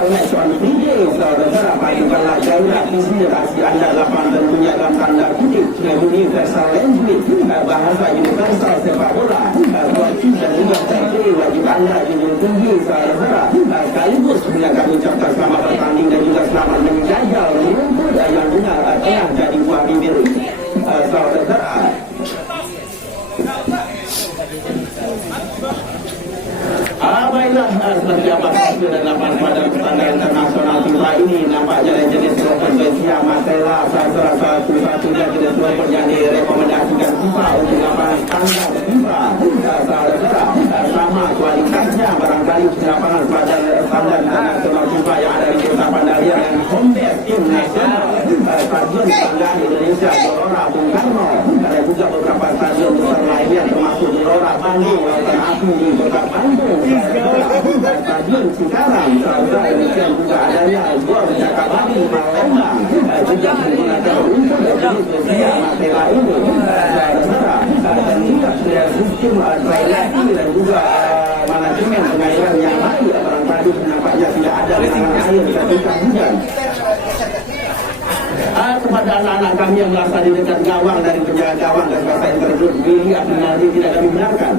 spesial match on Friday. Saudara, padukanlah gaya inspirasi Anda lapan tentunya dalam tanda kutip universal language, bahasa universal sepak bola, wajib dan juga strategi wajib Anda junjung tinggi. Saudara, sekaligus kami ucapkan selamat bertanding dan juga selamat menjajal rumput yang benar tengah jadi buah bibir. Saudara, baiklah, seperti apa dan lapan pada pertandingan internasional FIFA ini nampaknya jenis kelompok spesial Matela salah satu-satunya jenis kelompok yang direkomendasikan FIFA untuk lapangan standar FIFA. Saudara, sama kualitasnya barangkali lapangan pada standar internasional FIFA yang ada di Kota Pandaria yang kompet tim nasional, stadion standar Indonesia Gelora Bung Karno, ada juga beberapa stadion besar lainnya termasuk Gelora Bandung, Lautan Api di Kota Bandung, stadion Cikarang, saudara, demikian juga adanya Gor Jakabaring Palembang juga menggunakan rumput jenis spesial Matela ini, saudara, dan juga sistem drainasi dan juga manajemen pengairan yang baik. Barangkali nampaknya tidak ada genangan air ketika hujan. Kepada anak-anak kami yang merasa di dekat gawang dari penjaga gawang dan bahasa internet Billy Abdinaldi tidak kami benarkan.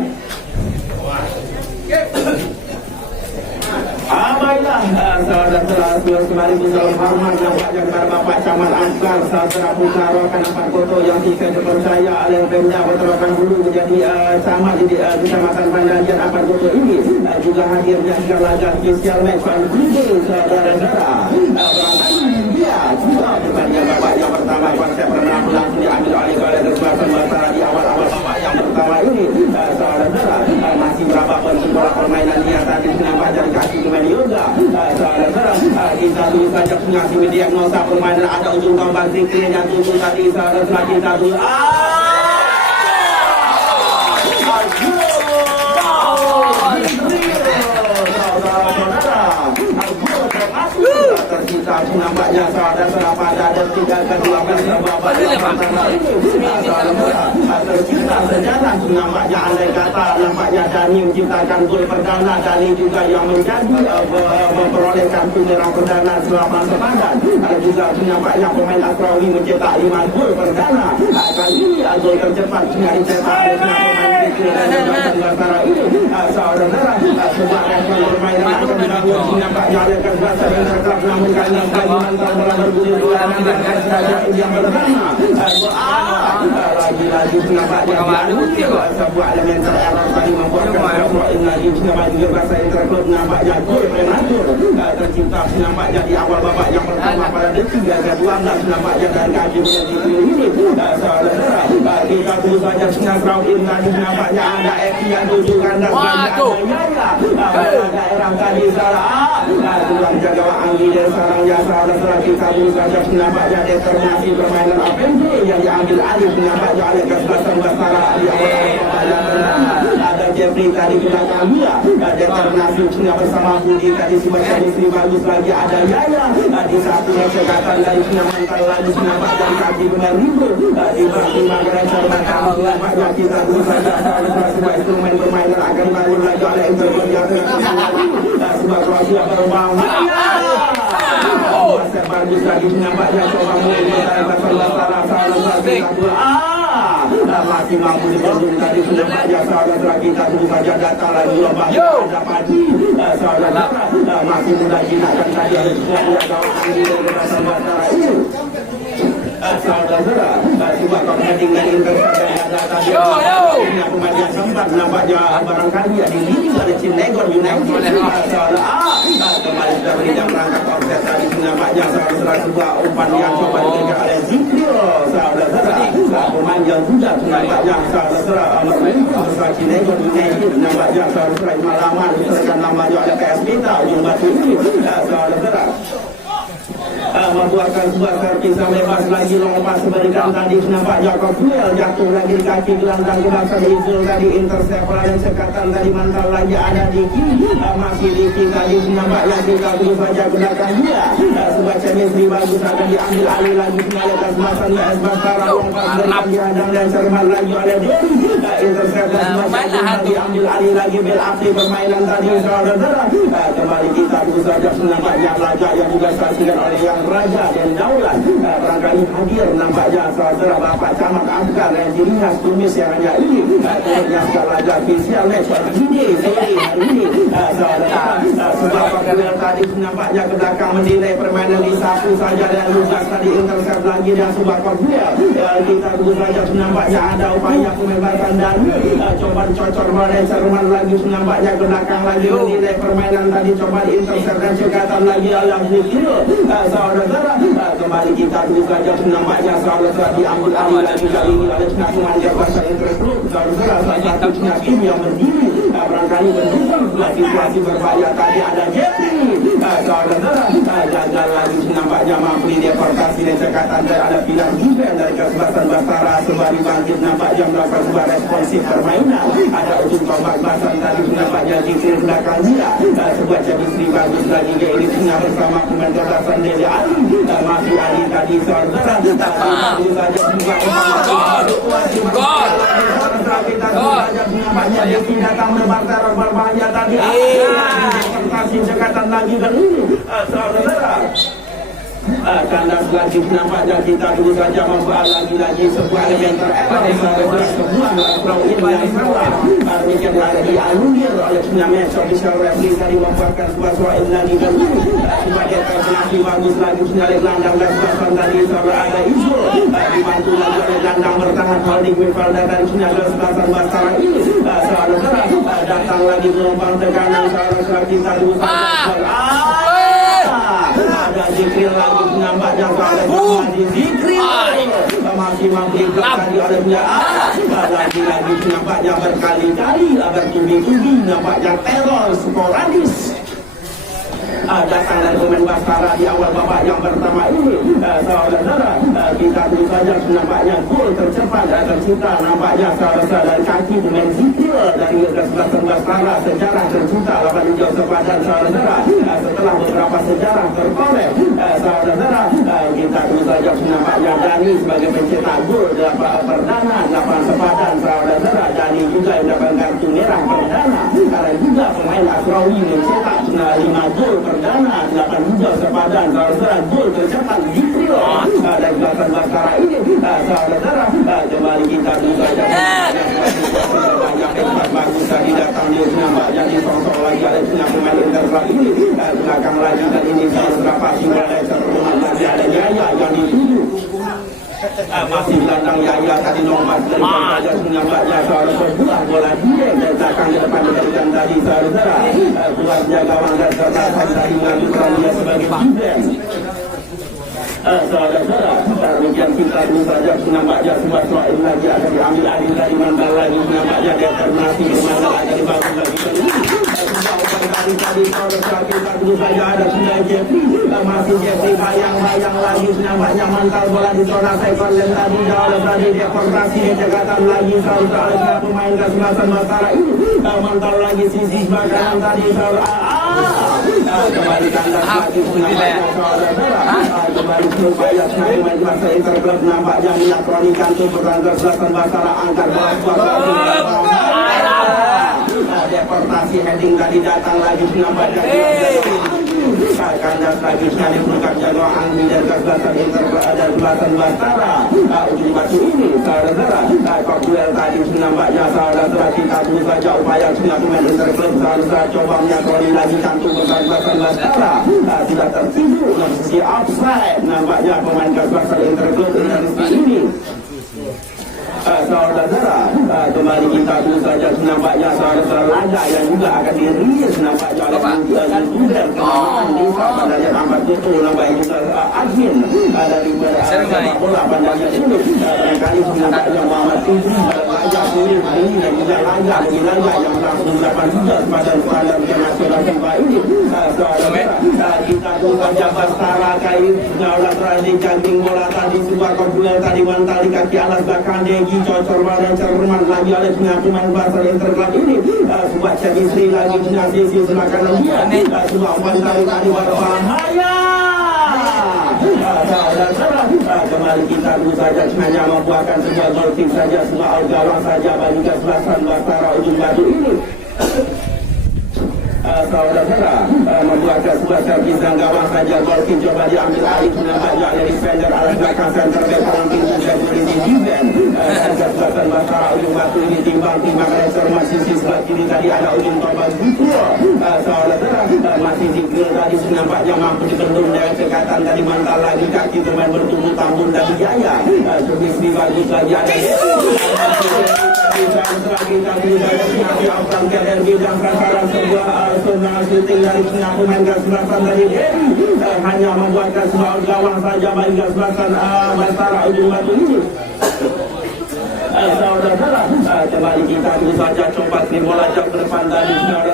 Baiklah, saudara-saudara kemarin pun dalam hormat nampaknya kepada Bapak Camat Angkar, saudara Putra Rokan Empat Koto yang tidak dipercaya oleh Pemda Kota Rokan dulu menjadi camat di Kecamatan Pandangan Empat Koto ini juga hadirnya laga spesial match on Friday. Saudara-saudara, dia juga pertandingan Bapak yang pertama konsep renang langsung diambil oleh Kesempatan Batara di awal-awal Bapak yang pertama ini. Saudara-saudara, masih berapa pola permainan dia tadi nampaknya dikasih pemain yoga. Saudara-saudara, kita dulu saja mengasih diagnosa permainan ada ujung tombak Zikri yang tutup tadi. Saudara-saudara, kita dulu tersisa nampaknya saudara-saudara pada detik ke-12 babak pertama ini. Tersisa sejarah nampaknya andai kata nampaknya Dani menciptakan gol perdana, Dani juga yang menjadi memperoleh kartu merah perdana selama sepadan. Ada juga nampaknya pemain Asrawi mencetak 5 gol perdana. Kali ini gol tercepat yang dicetak oleh pemain Nusantara ini. Saudara-saudara, sebuah rekor permainan akan dibangun nampaknya oleh Kesebelasan Interklub, namun karena Kalimantan telah bergulir dua menangkan saja yang pertama. Lagi-lagi nampaknya sebuah elemen tereror tadi membuatkan lagi juga bahasa Interklub nampaknya gol prematur tercipta nampaknya di awal babak yang pertama pada detik ke-12 nampaknya dari kaki ini. Saudara-saudara, kita tunggu saja Nasraudin tadi nampaknya ada Eki yang tujukan dan daerah tadi salah tuan jaga Anggi dan sarangnya saudara-saudara, kita tunggu saja nampaknya determinasi permainan APMD yang diambil alih nampaknya oleh Kesebelasan Batara di awal ada Jeffrey tadi belakang dia, determinasi bersama Budi tadi sebagai istri bagus lagi ada Yaya di satu sekatan dari Mantal lagi nampak dari kaki benar ribu di pertimbangan gereja nampaknya kita tunggu saja sebuah instrumen permainan akan bangun lagi oleh Interpol yang sebuah kroasi yang terbang bagus lagi nampaknya coba mulai masih mampu dibendung tadi nampaknya saudara kita tunggu saja data lagi lomba ada pagi saudara masih mulai jinakan tadi ada juga gawang Anggi dan Kesebelasan Batara ini. Saudara-saudara, sebuah pertandingan internasional tadi pemain sempat nampaknya barangkali ya dilirik oleh Cilegon United. Kembali sudah beri jam perangkat offset tadi nampaknya saudara-saudara sebuah umpan yang coba diberikan oleh Zikri. Saudara-saudara, pemain yang sudah nampaknya saudara-saudara Cilegon United nampaknya saudara-saudara malaman diserahkan namanya oleh PS Beta ujung batu ini. Saudara-saudara membuatkan sebuah Kisah bebas lagi lompat seberikan tadi nampak Jakob Duel jatuh lagi di kaki gelandang kebangsaan Izul tadi intercept dan sekatan tadi mantal lagi ada Diki masih Diki tadi nampak yang kita terus saja ke belakang dia sebuah chemistry bagus akan diambil alih lagi kembali atas masan BS Baskara lompat seberikan dihadang dan cermat lagi oleh Dori intercept dan sebuah diambil alih lagi bel api permainan tadi saudara kembali kita terus saja nampak yang Raja yang juga saksikan oleh yang Raja dan Daulat barangkali hadir nampaknya saudara Bapak Camat Afgan dan dirinya tumis yang hanya ini yang Raja official match ini hari ini saudara sebab yang tadi nampaknya ke belakang menilai permainan di satu saja dan Lukas tadi intercept lagi dan sebuah duel kita tunggu saja nampaknya ada upaya pembebasan dan coba cocor badai Cerman lagi nampaknya ke belakang lagi menilai permainan tadi coba intercept dan cekatan lagi alam Zikir saudara kembali kita tunggu saja nampaknya saudara diambil alih lagi kali ini oleh Nakuman Jakarta Interest Group saudara salah satu tim yang berdiri barangkali mendukung situasi berbahaya tadi ada Jeffrey saudara gagal lagi nampaknya mampu deportasi dan cekatan dan ada pilihan juga dari kesebelasan Basara sembari bangkit nampaknya melakukan sebuah responsif permainan ada ujung tombak basan tadi nampaknya di kiri belakang dia sebuah chemistry bagus lagi ini tengah bersama pemain kebasan Dele Ali masih Ali tadi saudara tadi saja juga kita saja nampaknya dia datang menebar teror berbahaya tadi deportasi cekatan lagi dan ini saudara kandas lagi nampaknya kita dulu saja membuat lagi sebuah elementer sebuah perahu ini yang salah demikian ada dianulir oleh penyampaian official referee tadi membuatkan sebuah soal lagi dan sebagai terkenasi bagus lagi oleh gelandang dan sebuah tadi saudara ada isu dibantu lagi oleh gelandang bertahan holding midfielder dari penyaga sebasan Basara ini saudara datang lagi gelombang tekanan saudara kita dulu saja ada Zikri lagi nampaknya kalau di Zikri masih mampu tadi ada punya lagi nampaknya berkali-kali bertubi-tubi nampaknya teror sporadis datang dari pemain Baskara di awal babak yang pertama ini saudara kita terus saja nampaknya gol tercepat tercipta nampaknya saudara dari kaki pemain Zikri dari kesebelasan Baskara sejarah tercipta lawan hijau sepadan saudara setelah beberapa sejarah terkolek saudara kita terus saja nampaknya Dani sebagai pencetak gol perdana 8 sepadan saudara Dani juga yang dapat kartu merah perdana karena juga pemain Asrawi mencetak 5 gol perdana 8 hijau sepadan saudara gol tercepat di trio dari belakang Baskara ini saudara kembali kita juga banyak tempat bagus tadi datang di nampaknya disosok lagi oleh pemain Interclub ini belakang lagi dan ini saudara pasti mulai terlalu lagi ada Yaya yang dituju masih datang Yaya tadi nomor dari saja nampaknya saudara sebuah bola dia dan belakang di depan diberikan tadi saudara buat jaga gawang dan saudara tadi mengajukan dia sebagai defense saudara demikian kita dulu saja nampaknya sebuah soal lagi akan diambil alih dari mantal lagi nampaknya dia termasih kemana lagi dibangun lagi tadi saudara kita dulu saja ada sudah Jeffrey masih Jeffrey bayang-bayang lagi nampaknya mantal bola di zona sektor dan tadi jauh tadi deportasi cekatan lagi saudara pemain kesebelasan Basara ini mantal lagi sisi belakang tadi saudara kembali kandas lagi nampaknya saudara kembali supaya pemain masa Interclub nampaknya menyakronikan tuntutan kesebelasan Basara angkat bola deportasi heading tadi datang lagi nampaknya kandas lagi sekali bukan jagoan di kesebelasan Interclub ada kesebelasan Basara ujung batu ini saudara duel tadi nampaknya saudara kita tunggu saja upaya pemain Interclub saudara coba menyakroni lagi kantung kesebelasan Basara tidak tertidur dari sisi offside nampaknya pemain kesebelasan Interclub ini saudara kembali kita dulu saja nampaknya saudara laga yang juga akan dirilis nampaknya oleh youtuber kemenangan di saudara yang 4 Kutu nampaknya juga admin dari sepak bola Bandanya ini barangkali nampaknya Muhammad Fitri layak ini dan juga layak lebih layak yang langsung dapat juga pada standar internasional FIFA ini. Kita tunggu jabat setara kain daulat tadi janting bola tadi sebuah komputer tadi tali kaki alas belakang Degi cocor dan cermat lagi oleh pemain Basel Interclub ini sebuah chemistry lagi dengan sisi sebelah kanan dia sebuah umpan tali tadi berbahaya. Kembali kita dulu saja hanya membuahkan sebuah gol kick saja sebuah gawang saja bagi kesebelasan Bastara Ujung Batu ini. Saudara membuatkan sebuah servis dan gawang saja gol kick coba diambil alih nampaknya dari defender alas belakang center back dalam pintu security defense dan kesebelasan Bastara Ujung Batu ini timbang-timbang reser masih sebelah kiri tadi ada Ujung Toba Zikro. Saudara masih Zikro tadi nampaknya mampu dibendung dengan kekatan dari mantal lagi kaki pemain bertubuh Tambun dan Jaya servis bagus lagi ada kita bidang perkara sebuah sebuah shooting dari tengah pemain kesebelasan dari hanya membuatkan sebuah gawang saja bagi kesebelasan Bastara Ujung Batu ini. Saudara kembali kita terus saja coba bola jauh ke depan tadi saudara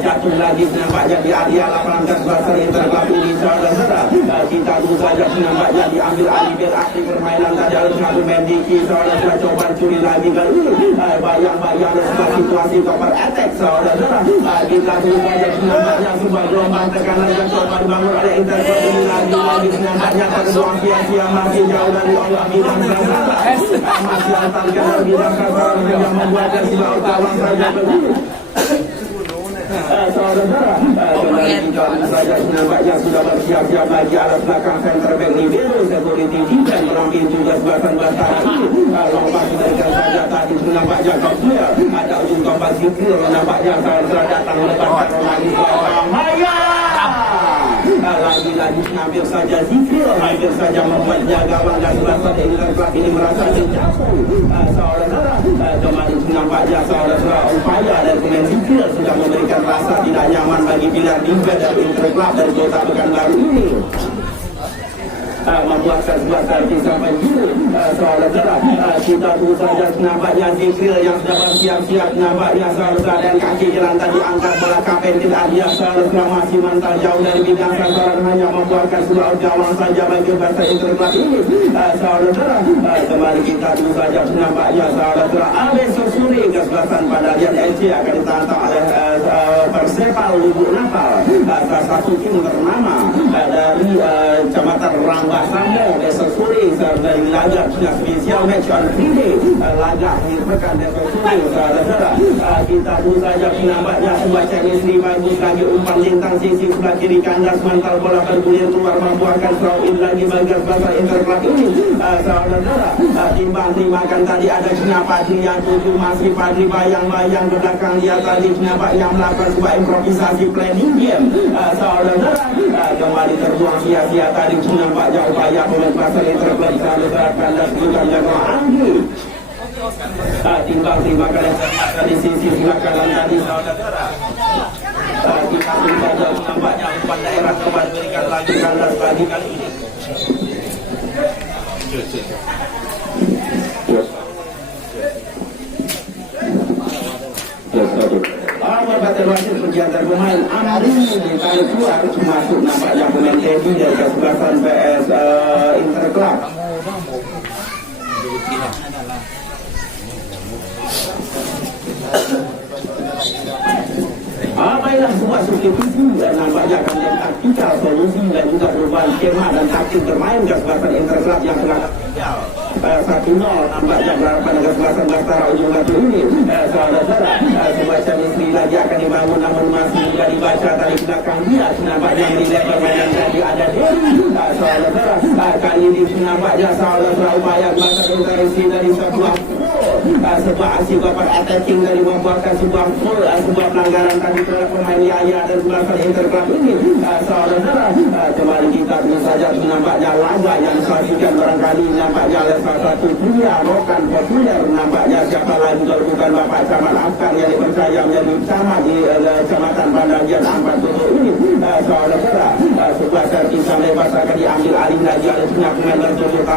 jatuh lagi nampaknya di area lapangan kesebelasan Interclub ini saudara kita terus saja nampaknya diambil alih aktif permainan tadi oleh satu Mendiki saudara coba curi lagi kali ini bayang-bayang sebuah situasi cover attack saudara kita terus saja nampaknya sebuah gelombang tekanan yang coba dibangun oleh Interclub ini lagi nampaknya terbuang sia-sia masih jauh dari Allah bidang masih antarkan lagi dan kasar yang membuatkan sebuah gawang saja begini. Saudara kembali kita saja nampaknya sudah bersiap-siap lagi alas belakang center back libero security defense meramping juga sebelasan Bastara ini lompat diberikan saja tadi nampaknya Kopia ada Ujung Toba Zikir nampaknya saudara datang melepaskan lagi bahaya lagi-lagi hampir saja Zikir hampir saja membuatnya gawang dan sebelasan Interclub ini merasa terjatuh. Saudara kembali nampaknya saudara upaya dari pemain Zikir sudah memberikan rasa tidak nyaman bagi pilihan Liga dari Interclub dari Kota Pekanbaru ini. Membuatkan sebuah servis sampai dulu saudara kita tunggu saja nampaknya Zikir yang sudah bersiap-siap nampaknya saudara dan kaki jalan tadi angkat bola kapentil Adia saudara masih mantal jauh dari bidang sasaran hanya membuatkan sebuah gawang saja bagi Bastara Interclub ini saudara kembali kita tunggu saja nampaknya saudara Abes Sosuri kesebelasan pada Lian FC akan ditantang oleh Persepal Lubuk Napal salah satu tim ternama dari Kecamatan Rambah Sambo Desa Suri dari laga spesial match on Friday laga merupakan Desa Suri saudara kita pun saja nampaknya sebuah chemistry bagus lagi umpan lintang sisi sebelah kiri kandas mantal bola bergulir keluar membuahkan throw in lagi bagi Bastara Interclub ini saudara timbang-timbangkan tadi ada Cina Padri yang tujuh masih Padri bayang-bayang ke belakang dia tadi nampaknya melakukan sebuah improvisasi planning game saudara kembali terbuang sia-sia tadi nampaknya upaya pemain Bastara Interclub selalu terapkan dan bukan jago Anggi timbang-timbangkan yang termata di sisi sebelah kanan tadi saudara kita saja nampaknya umpan daerah coba diberikan lagi kandas lagi kali ini wasit perjalanan pemain Amri ditarik keluar masuk nampaknya pemain Teddy dari kesebelasan PS Interclub. Baiklah semua substitusi dan nampaknya akan menjadi taktikal solusi dan juga perubahan skema dan taktik bermain kesebelasan Interclub yang telah 1-0 nampaknya berhadapan dengan kesebelasan Bastara Ujung Batu ini saudara sebuah chemistry lagi akan dibangun namun masih juga dibaca dari belakang dia nampaknya di level permainan tadi ada Dery saudara kali ini nampaknya saudara upaya Bastara intervensi dari sebuah sebuah aksi bapak attacking dari membuatkan sebuah gol sebuah pelanggaran tadi terhadap pemain Yaya dan Bastara Interclub ini saudara kembali kita terus saja nampaknya laga yang disaksikan barangkali nampaknya oleh salah satu pria rokan populer nampaknya siapa lagi kalau bukan Bapak Camat Afkar yang dipercaya menjadi camat di Kecamatan Bandarjan Ampat Tutup ini saudara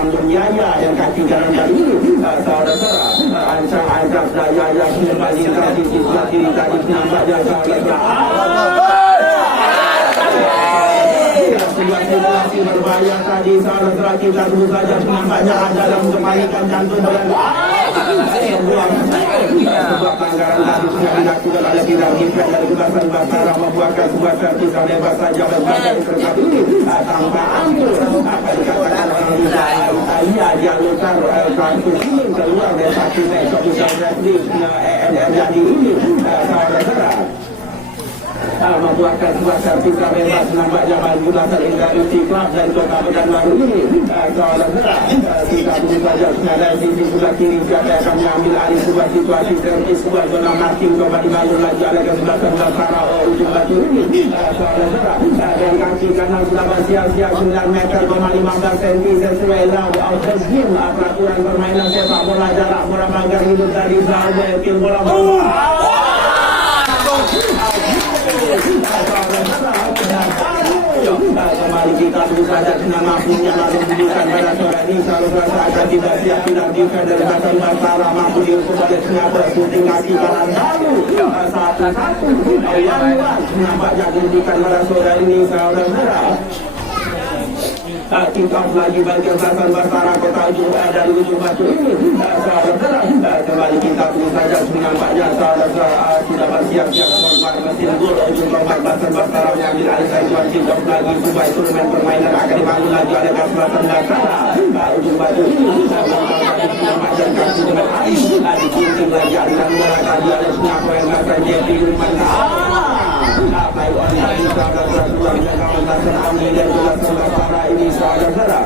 Tambun Yaya yang kaki kanan tadi ini saudara-saudara ancang-ancang daya yang kembali tadi di sebelah kiri tadi nampaknya saudara-saudara simulasi berbahaya tadi saudara-saudara kita tunggu saja nampaknya ada yang kembalikan jantung berada sebuah pelanggaran tadi sudah dilakukan oleh tidak diikat dari kebasan Basara membuatkan sebuah servis oleh bahasa Jawa Barat terkait ini tanpa ampun apa dikatakan orang ia dia lutar kartu kuning keluar dari satu besok bisa jadi ini saudara-saudara membuatkan sebuah servis bebas nampaknya manjulasan Indonesia Club dan Kota Pekanbaru ini saudara-saudara kita tunggu saja dari sisi sebelah kiri siapa yang akan mengambil alih sebuah situasi servis sebuah zona marking coba dibangun lagi oleh kesebelasan Basara ujung batu ini saudara-saudara dan kaki kanan sudah bersiap-siap 9 meter 15 cm sesuai law out the game peraturan permainan sepak bola jarak bola pagar hidup dari Zalbe pil bola kembali kita tunggu saja nama punya lalu menunjukkan pada sore ini selalu rasa akan tidak siap tidak diukur dari Basan Basara mampu diukur pada Singapura syuting kaki kanan lalu satu-satu yang luas nampaknya menunjukkan pada sore ini saudara kick off lagi bagi Basan Basara Kota Ujung dari ujung batu ini saudara kembali kita tunggu saja nampaknya saudara sudah bersiap-siap membuat mesin gol ujung tombak Basan Basara mengambil alih sajuan kick off lagi sebuah instrumen permainan akan dibangun lagi oleh Basan Basara ujung batu ini nampaknya kaki dengan air digunting lagi aliran bola tadi oleh Singapura yang akan jadi rumah baik orang tadi saudara ruang jaga Basan Ami dan Basan Basara ini saudara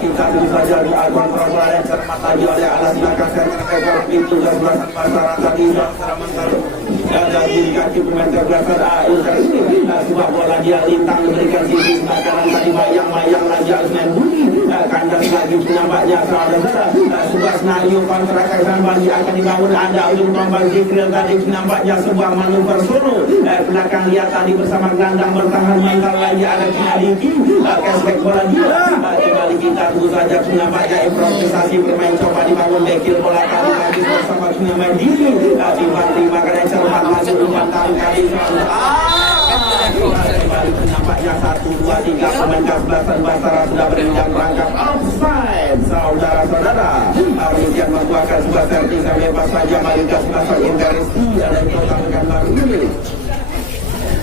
kita tunggu saja di kontrol bola yang cermat lagi oleh alas belakang ekor pintu dan Basan Basara tadi saudara dari kaki pemain terbelakang Inter ini sebuah bola dia lintang memberikan sisi sebelah kanan tadi mayang lagi Alsman bunyi kandas lagi nampaknya saudara sebuah senario kontra-attack kembali akan dibangun ada ujung tombak Zikril tadi nampaknya sebuah manuver solo belakang lihat tadi bersama gelandang bertahan mental lagi ada Cinadiki cashback bola dia kembali kita tunggu saja nampaknya improvisasi bermain coba dibangun dekil bola tadi lagi bersama Cinamain diri tiba-tiba kena cermat masuk umpan tahu kali kembali nampaknya 1, 2, 3 pemain Basan Basara sudah berendam rangkap offside saudara-saudara Rikian membuatkan sebuah servis yang bebas saja Malinkas Basan Interesti dan Kota Pekanbaru ini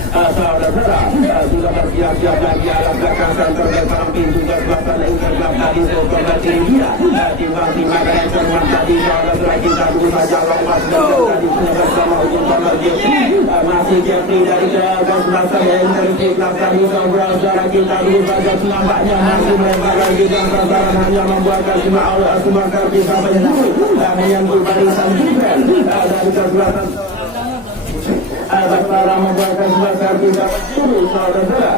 saudara-saudara sudah bersiap-siap lagi alat belakang center depan pintu Basan Interclub tadi Sokor dari India tiba-tiba kena cermat tadi saudara-saudara kita tunggu saja lepas tadi bersama ujung tombak Jeffrey masih Jeffrey dari Basan Interclub tadi saudara-saudara kita tunggu saja nampaknya masih melebar lagi dan sasaran hanya membuatkan semua servis sampai dulu menyentuh barisan defense dari kesebelasan Basara membuatkan sebuah servis dulu saudara-saudara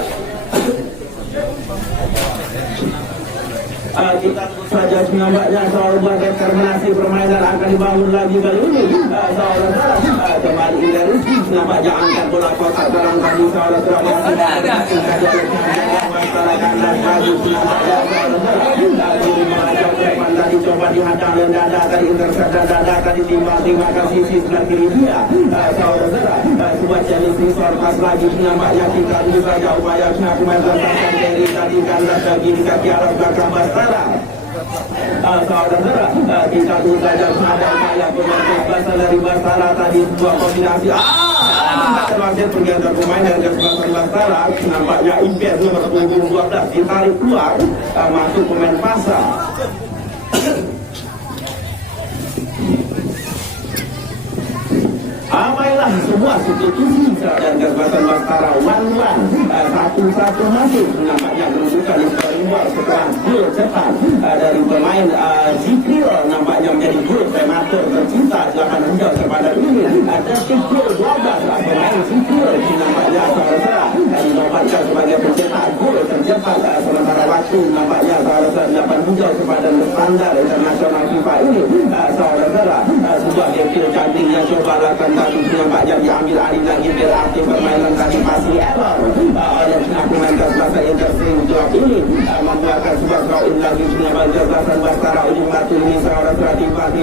kita saja nampaknya soal determinasi permainan akan dibangun lagi kali ini saudara-saudara kembali dari nampaknya angkat bola kotak dalam tadi saudara-saudara masyarakat dan maju nampaknya saudara-saudara tadi coba dihadang dan dada tadi intercept dan dada tadi tiba-tiba ke sisi sebelah kiri dia saudara-saudara sebuah challenge sisor pas lagi nampaknya kita juga saja upaya pemain bertahan dari tadi kandas lagi di kaki alas belakang Basara saudara-saudara kita tunggu saja ada upaya pemain Basara dari Basara tadi sebuah kombinasi termasuk pergantian pemain dari kesebelasan Basara nampaknya Impian nomor 12 ditarik keluar masuk pemain Pasar Amailah semua substitusi dan kesebelasan Basara 1-1 satu-satu masuk nampaknya menunjukkan skor setelah gol cepat dari pemain Zikril nampaknya menjadi gol prematur tercipta 8 gol kepada ini ada gol 12 pemain Zikril nampaknya saudara dinobatkan sebagai pencetak gol tercepat sementara waktu nampaknya saudara 8 gol kepada standar internasional FIFA ini saudara sebuah gol cantik yang coba lakukan tadi nampaknya diambil alih lagi berarti permainan tadi masih error oleh pemain kesebelasan Inter jawab ini membuatkan sebuah throw in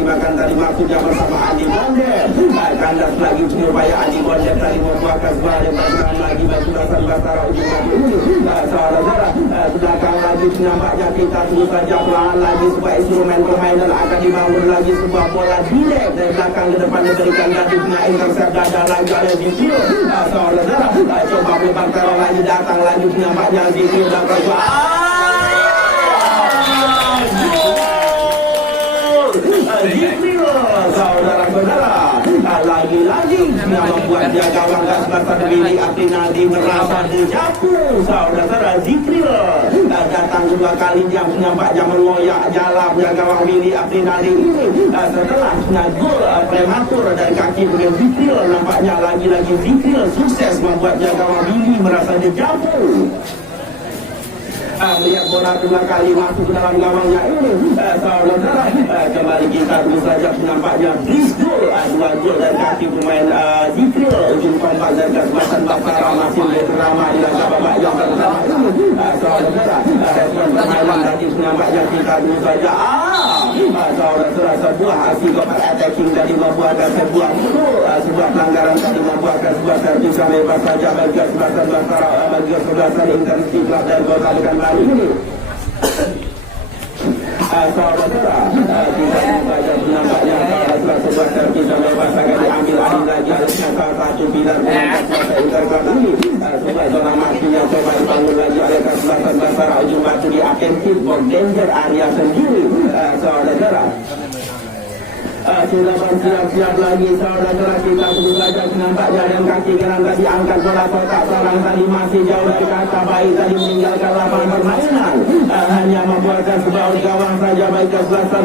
makan tadi maksudnya bersama Adi Bondet. Kandas lagi supaya Adi Bondet tadi membuahkan sebuah dan lagi batu dasar Batara ujung batu ini. Saudara-saudara, sedangkan lagi nampaknya kita terus saja pelan lagi sebuah instrumen permainan akan dibangun lagi sebuah bola dilek dari belakang ke depan diberikan gadisnya intercept dada lagi oleh Zikir. Saudara-saudara, coba Batara lagi datang lagi nampaknya Zikir dan Raja. Saudara-saudara, lagi-lagi yang membuat dia gawang gas basah milik Aprinaldi merasa terjatuh. Saudara-saudara, Zikril datang dua kali dia nampaknya mengoyak jalan gawang milik Aprinaldi ini. Setelah gol prematur dari kaki dengan Zikril, nampaknya lagi-lagi Zikril sukses membuat gawang milik merasa terjatuh. Melihat bola dua kali masuk ke dalam gawangnya ini, saudara, kembali kita terus saja nampaknya please goal, dua gol dari kaki pemain Zikril. Ujung tombak dari kesempatan Batara masih berdrama di laga babak yang pertama ini. Saudara, respon permainan tadi nampaknya kita terus saja saudara, sebuah aksi counter attacking dari membuahkan sebuah gol, sebuah pelanggaran tadi membuahkan sebuah servis sampai pas saja bagi kesempatan Batara bagi kesempatan intensi klub dan gol bukan kali ini. Saudara, kita saja nampaknya sebuah servis sampai pas saja diambil alih lagi oleh salah satu pilar interklub ini. Sebuah zona matinya coba dibangun lagi oleh kesempatan Batara ujung batu di offensive for danger area sendiri. Saudara, sudah bersiap-siap lagi saudara, kita terus saja nampak jalan kaki kanan tadi angkat bola kotak sarang tadi masih jauh dari kata baik tadi meninggalkan lapangan permainan, hanya membuatkan sebuah gawang saja baik kesebelasan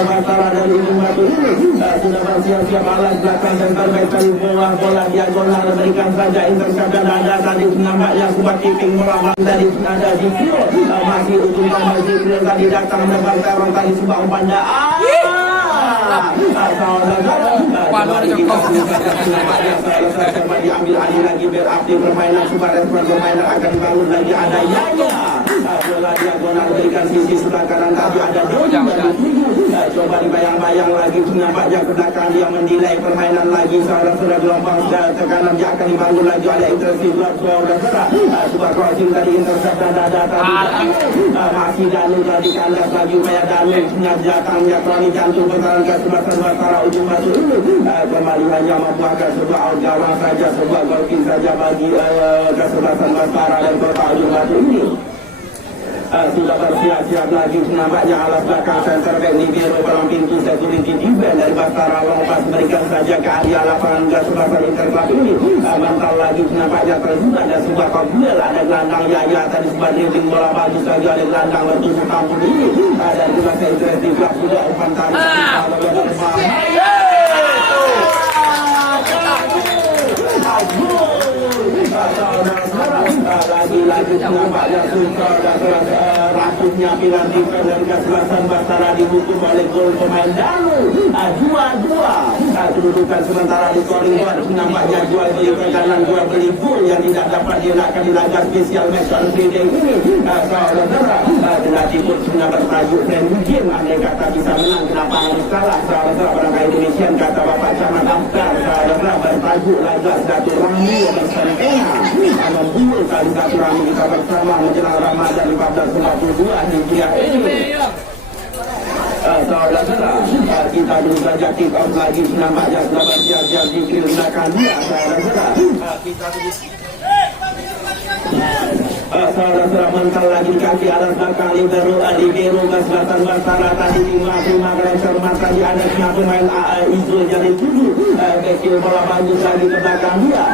Batara dari ujung batu ini. Sudah bersiap-siap alas belakang dan terbaik dari bola diagonal berikan saja intercept dan ada tadi nampaknya sebuah kicking melawan dari ada Zikril, masih ujung tombak Zikril tadi datang menebak teror tadi sebuah umpannya diambil alih lagi berarti permainan sebuah respon permainan akan dibangun lagi ada Yaya. Bola diagonal berikan sisi sebelah kanan tadi ada Dodi dari coba dibayang-bayang lagi nampaknya ke belakang dia mendelay permainan lagi saudara gelombang tekanan dia akan dibangun lagi oleh intervensi blok saudara. Sebuah crossing tadi intercept dan ada tadi masih Danu tadi kandas lagi upaya Danu datangnya Kroni jantung putaran kesempatan Batara ujung batu ini kembali hanya membuahkan sebuah out gawang saja, sebuah gol kick saja bagi kesempatan Batara dan kota ujung batu ini. Sudah bersiap-siap lagi nampaknya alas belakang center back Libero dalam pintu security defense dari Batara lompat berikan saja ke area lapangan kesempatan interklub ini. Mental lagi nampaknya terbuka ada sebuah kabel ada gelandang Yaya tadi sebuah dribbling bola bagus lagi oleh gelandang bertubuh kampung ini dan juga interest di klub sudah umpan tadi lagi-lagi nampaknya suka ratusnya pilihan defense dari kesebelasan Batara dihukum oleh gol pemain Danu 2-2. Kedudukan sementara di scoring board nampaknya jual beli kekanan jual beli gol yang tidak dapat dilakukan di laga spesial match on Friday ini. Saudara, Delati pun sudah bertajuk friendly game, andai kata bisa menang kenapa harus kalah. Saudara, barangkali demikian kata Bapak Camat Aftar. Saudara, bertajuk laga silaturahmi bersama membuat tali silaturahmi kita bersama menjelang Ramadan 1442 Hijriah ini. Saudara, kita dulu saja kick off lagi nampaknya sudah bersiap-siap di belakang dia. Saudara, kita saudara mental lagi kaki atas belakang Libero kesempatan Batara tadi lima kali cermat tadi ada pemain Izul jadi 7 kecil bola bagus lagi ke belakang dia.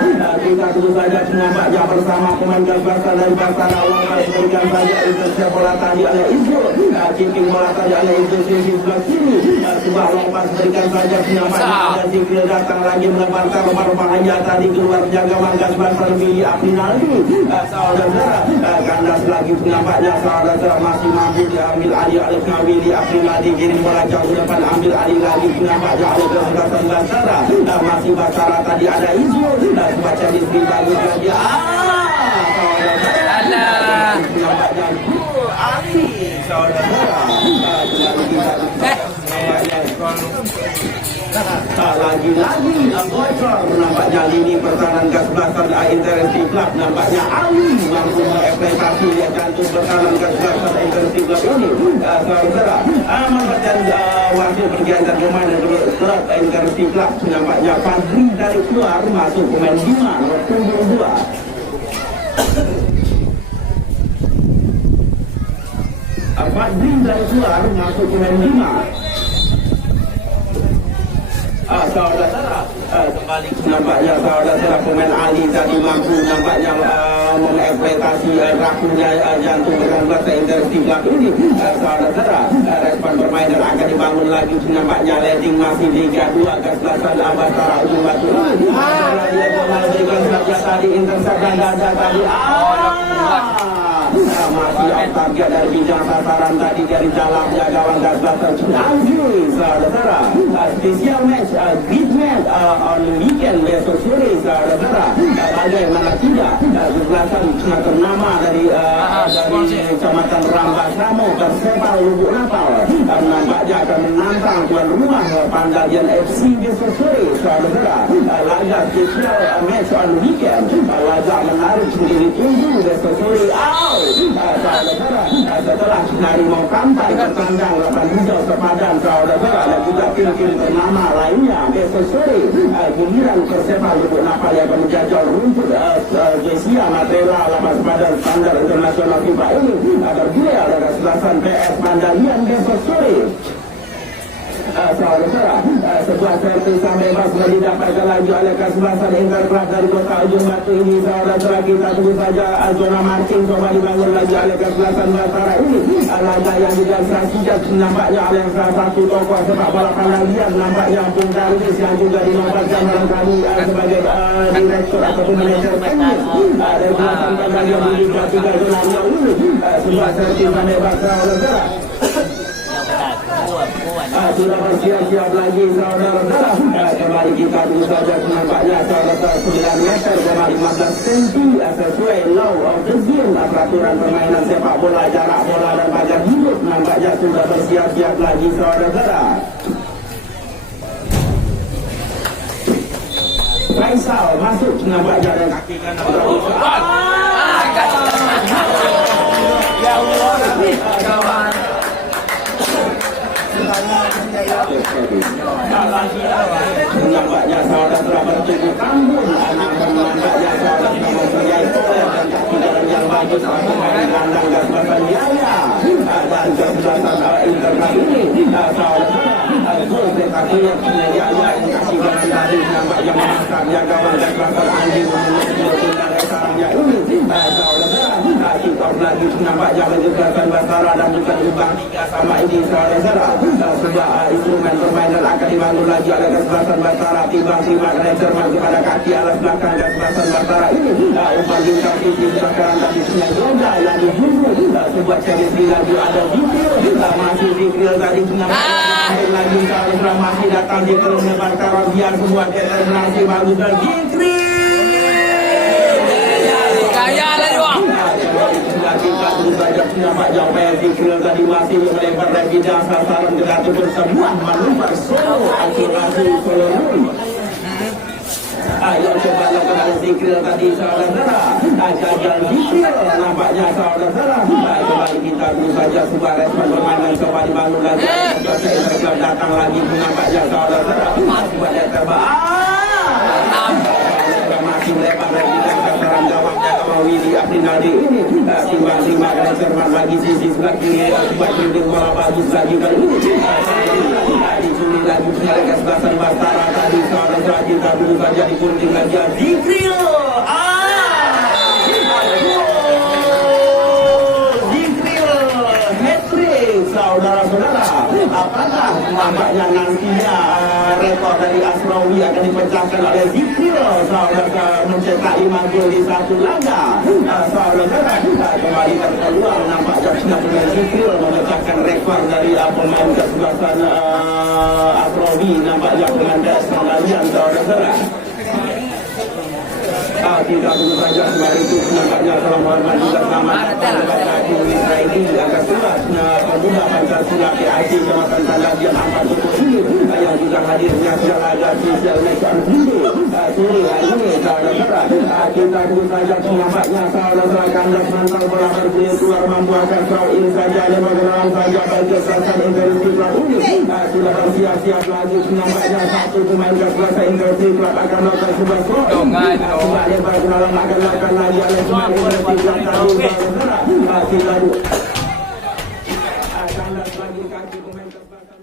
Kita terus saja nampaknya bersama pemain kesebelasan dari Batara lompat berikan saja intercept bola tadi oleh Izul, kicking bola tadi oleh Izul sisi sebelah sini, sebuah lompat berikan saja nampaknya ada Zikril datang lagi menebarkan lompat bahaya tadi keluar jaga mangga kesebelasan Billy Aprinaldi. Saudara, kandas lagi nampaknya saudara masih mampu diambil alih oleh Willy Aprinaldi, kirim bola jauh depan ambil alih lagi nampaknya oleh kesebelasan Batara. Masih Batara tadi ada Izul baca di sini bagus lagi nampaknya gol Ali saudara. lagi-lagi bocor nampaknya lini pertahanan kesebelasan Intercity Club. Nampaknya Ali mampu mengeksplorasi jantung pertahanan kesebelasan Intercity Club ini. Saudara Ahmad dan wakil pergantian pemain dari klub Intercity Club. Nampaknya Fadli dari keluar masuk pemain 5 nomor punggung 2. Fadli dari keluar masuk pemain 5. Saudara kembali nampaknya saudara pemain Ali tadi mampu nampaknya mengeksploitasi rakunya jantung kesebelasan Intercity Club ini. Saudara respon permainan akan dibangun lagi nampaknya leading masih Liga 2 kesebelasan Batara Ujung Batu. Dia memberikan saja tadi intercept dan dada tadi. Masih out target dari bidang sasaran tadi dari dalamnya gawang kesebelasan Cianjur. Saudara special match big match on weekend besok sore. Saudara bagaimana tidak kesebelasan ternama dari Kecamatan Rambas Ramo Persebaya Lubuk Napal nampaknya akan menantang tuan rumah Pandalian FC besok sore. Saudara laga special match on weekend, laga menarik menjadi tunggu besok sore. Saudara setelah Harimau Kampai bertandang lawan hijau sepadan saudara dan juga tim-tim ternama lainnya besok sore giliran Persebaya Lubuk Napal yang akan menjajal rumput Gesia Matera lawan sepadan standar internasional FIBA ini berduel dengan kesebelasan PS Pandalian besok sore. Saudara sebuah serpisan bebas didapatkan lagi oleh kesebelasan Interclub dari kota Ujung Batu ini. Saudara kita tunggu saja zona marking coba dibangun lagi oleh kesebelasan Batara ini. Laga yang juga saksikan nampaknya oleh salah satu tokoh sepak bola Pandalian nampaknya Bung Darwis yang juga dinobatkan dalam kami sebagai direktur ataupun manajer teknis dari kesebelasan Pandalian di Liga 3 zona ini. Sebuah serpisan bebas saudara. Sudah bersiap-siap lagi saudara. Kembali kita dulu saja nampaknya saudara 9 meter 15 cm sesuai law of the game peraturan permainan sepak bola jarak bola dan bagian hidup nampaknya sudah bersiap-siap lagi saudara. Faisal masuk nampaknya dan kaki kanan ya Allah nampaknya saudara telah bertubuh kambun nampaknya saudara telah mempunyai pola dan kaki dalam yang bagus dari kandang kesebelasan Jaya dan kesebelasan Interclub ini. Saudara gol spektakuler Jaya yang kasih garis dari nampaknya memasangnya gawang kesebelasan Anjing dari sarangnya ini. Saudara kick-off lagi nampaknya kesebelasan Batara dan juga Ubang 3 sama ini saudara. Sebuah instrumen permainan akan dibangun lagi oleh kesebelasan Batara. Tiba-tiba kena cermat kepada kaki alas belakang kesebelasan Batara ini. Umpan bintang sisi sekarang tadi punya Yoga yang dijumpa. Sebuah chemistry lagi ada Zikril. Masih Zikril tadi nampaknya lagi saudara masih datang di kerumnya Batara biar sebuah determinasi bagus dan Zikril. Kaya lah juga. Kita terus saja nampaknya Zikril tadi masih melempar dari bidang sasaran dengan bersebuah manuver solo akurasi solo. Ayo coba lakukan Zikril tadi saudara. Gagal Zikril nampaknya saudara. Kembali kita terus saja sebuah respon permainan coba dibangun lagi. Interclub datang lagi nampaknya saudara. Sebuah terbang. Masih melepas dari bidang sasaran gawangnya Willy Aprinadi ini. Tiba-tiba kena cermat lagi sisi sebelah kiri. Sebuah trending bola bagus lagi kali ini. Dicuri lagi dari kesebelasan Batara tadi saudara kita dulu saja digunting lagi Zikril. Zikril hat-trick saudara-saudara. Apakah nampaknya nantinya rekor dari Asrawi akan dipecahkan oleh Zikril saudara mencetak 5 gol di satu laga. Saudara kembali terkeluar nampaknya sudah dengan Zikril memecahkan rekor dari pemain kesebelasan Asrawi nampaknya dengan Pandalian saudara. Kita tunggu saja kemarin itu nampaknya telah menghormati bersama ini akan keluar pemuda Pancasila IT Jabatan Tanda Dian Ahmad Tukuhulu yang juga hadirnya secara official Mekan Hindu sore hari ini saudara-saudara kita tunggu saja pengamatnya saudara-saudara kandas mantal bola berbeli keluar membuahkan throw in saja dan mengenalan saja bagi kesalahan Indonesia Club ini sudah bersiap-siap lagi pengamatnya satu pemain kesalahan Indonesia Club akan melakukan sebuah throw in sebab lebar kenalan akan melakukan lagi oleh pemain Indonesia Club tadi saudara kita kandas lagi kaki pemain kesalahan